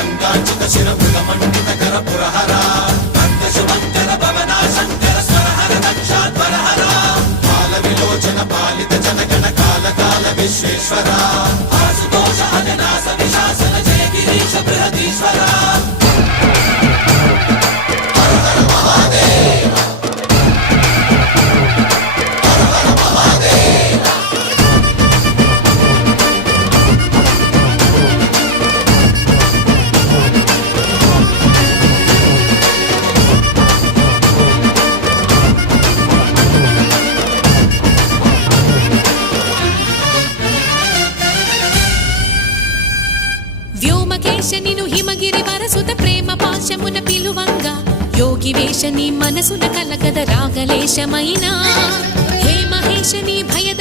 గంగాచిత శిర మృగమండిత కర పురహర భక్త శుభంకర భవనా శంకర స్వరహర దక్షాధ్వరహర బాల విలోచన పాలిత జనగణ కాల కాల విశ్వేశ్వర ఆశుతోష అజనాస విశాసన జయ గిరీశ బృహదీశ్వర వ్యోమకేశనిను హిమగిరి వరసుత ప్రేమ పాశమున పిలువంగా యోగి వేషని మనసున కలగద రాగలేశమైనా హే మహేశని భయద